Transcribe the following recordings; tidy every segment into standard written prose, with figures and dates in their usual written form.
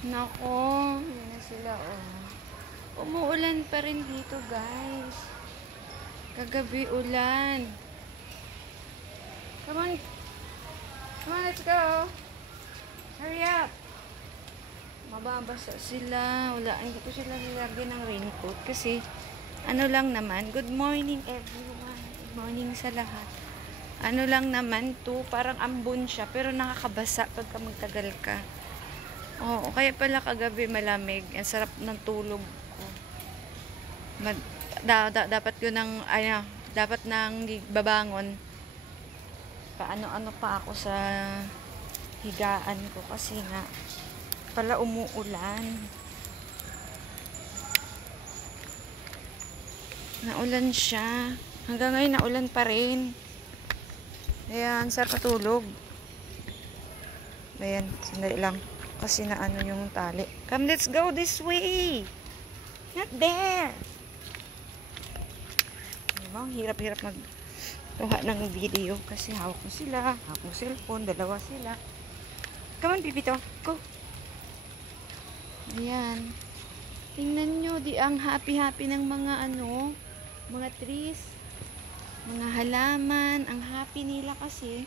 Nako, yun na sila, oh. Umuulan pa rin dito, guys. Kagabi ulan. Come on. Come on, let's go. Hurry up. Mababasa sila. Wala, hindi ko sila nilagyan ng raincoat kasi ano lang naman. Good morning, everyone. Good morning sa lahat. Ano lang naman to, parang ambon siya pero nakakabasa pagka magtagal ka. Oo, kaya pala kagabi malamig. Ang sarap ng tulog ko. Dapat ko nang, dapat nang babangon. Paano-ano pa ako sa higaan ko kasi nga pala umuulan. Naulan siya. Hanggang ngayon naulan pa rin. Ayan, sarap matulog. Ayan, sandali lang. Kasi na ano yung tali. Come, let's go this way. Not there. Diba? Ang hirap-hirap magtuha ng video. Kasi hawak mo sila. Hawak mo cellphone. Dalawa sila. Come on, Pipito. Go. Ayan. Tingnan nyo. Di ang happy-happy ng mga mga trees. Mga halaman. Ang happy nila kasi.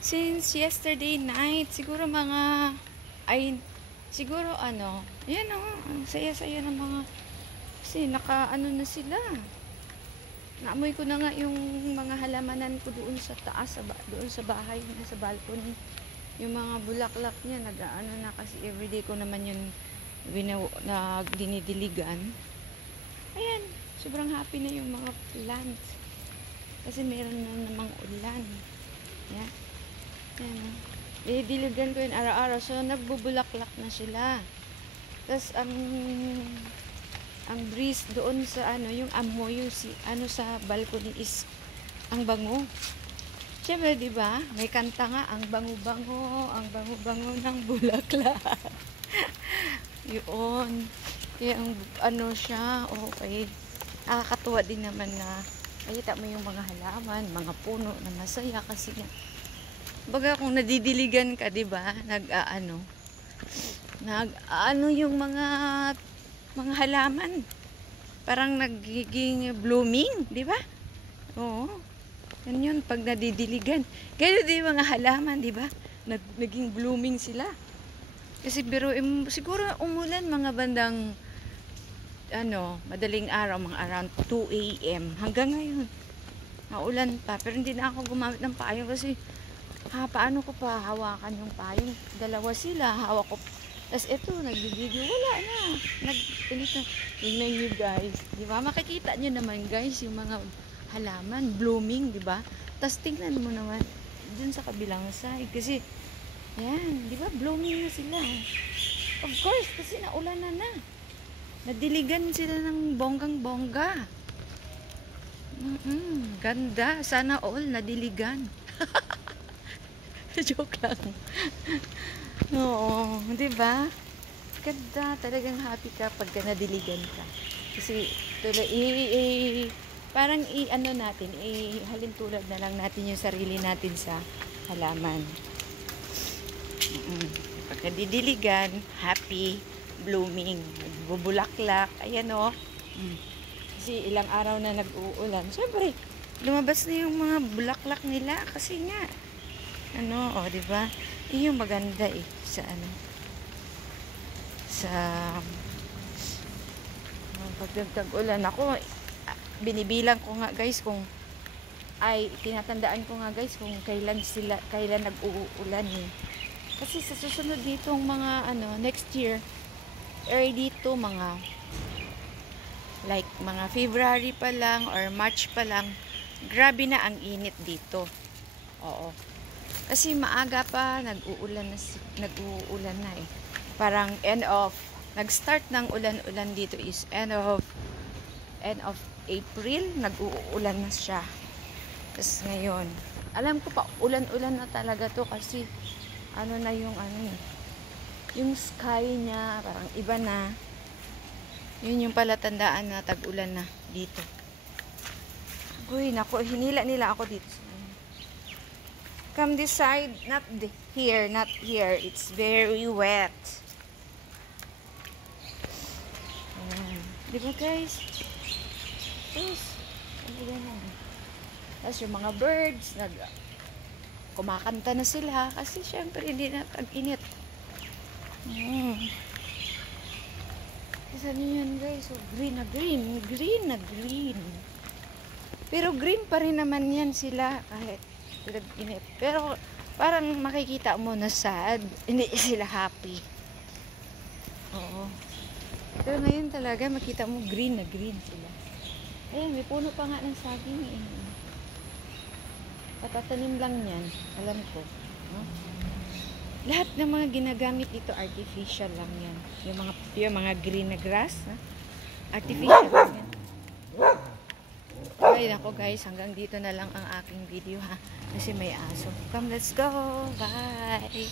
Since yesterday night, siguro siguro ayan ang saya-saya ng mga, kasi na sila. Naamoy ko na nga yung mga halamanan ko doon sa taas, doon sa bahay, sa balcony. Yung mga bulaklak niya, na kasi everyday ko naman yun dinidiligan. Ayan, sobrang happy na yung mga plants. Kasi meron na namang ulan. Yeah. Ayan. Diligan ko yun araw-araw. So, nagbubulaklak na sila. Tapos, ang breeze doon sa yung amoy, sa balcony is ang bango. Siyempre, di ba? May kanta nga, ang bango-bango ng bulaklak. Yun. Kaya, siya, okay. Nakakatuwa din naman na makita mo yung mga halaman, mga puno na masaya kasi nga baga kung nadidiligan ka, 'di ba? Yung mga halaman parang nagiging blooming, 'di ba? Oo. Yan 'yun pag nadidiligan. Kaya di mga halaman, 'di ba? Naging blooming sila. Kasi siguro umulan mga bandang madaling araw, mga around 2 AM hanggang ngayon. Maulan pa, pero hindi na ako gumamit ng payong kasi paano ko pa hawakan yung payong? Dalawa sila, hawak ko. Tapos ito, nag-video, wala na. Tingnan nyo guys. Di ba? Makikita nyo naman guys, yung mga halaman, blooming, di ba? Tapos tingnan mo naman, dun sa kabilang side. Kasi, yan, di ba? Blooming na sila. Of course, kasi naulan na. Nadiligan sila ng bonggang-bongga. Ganda. Sana all nadiligan. Joke lang. Oo, 'di ba? Ganda, talagang happy ka pag nadiligan ka. Kasi parang natin, halin tulad na lang natin yung sarili natin sa halaman. Pag nadidiligan, happy, blooming, bubulaklak, ayan o. Kasi ilang araw na nag-uulan. Siyempre, lumabas na yung mga bulaklak nila kasi nga di ba? Yung maganda sa pagdagdag ulan. Ako binibilang ko nga guys tinatandaan ko nga guys kung kailan nag-uulan Kasi sa susunod ditong mga next year, dito mga February pa lang or March pa lang, grabe na ang init dito. Oo. Kasi maaga pa nag-uulan na Parang nag-start ng ulan-ulan dito is end of April, nag-uulan na siya. Tapos ngayon, alam ko pa ulan-ulan na talaga to kasi yung sky niya parang iba na. Yun yung palatandaan na tag-ulan na dito. Uy, naku, hinila nila ako dito. Come this side, not here, not here. It's very wet. Ayan. Di ba guys? Tapos, tapos yung mga birds, kumakanta na sila kasi syempre hindi na tag-init. Isa niyo yan guys, so, green na green, green na green. Pero green pa rin naman yan sila kahit tag-init. Pero parang makikita mo na sad, hindi sila happy. Oo. Pero ngayon talaga makita mo green na green sila. Ayan, may puno pa nga ng saging eh. Patatanim lang yan, alam ko. No? Lahat ng mga ginagamit dito artificial lang yan. Yung mga green na grass, ha? Artificial lang yan. Ay nako guys, hanggang dito na lang ang aking video ha. Kasi may aso. Come, let's go. Bye.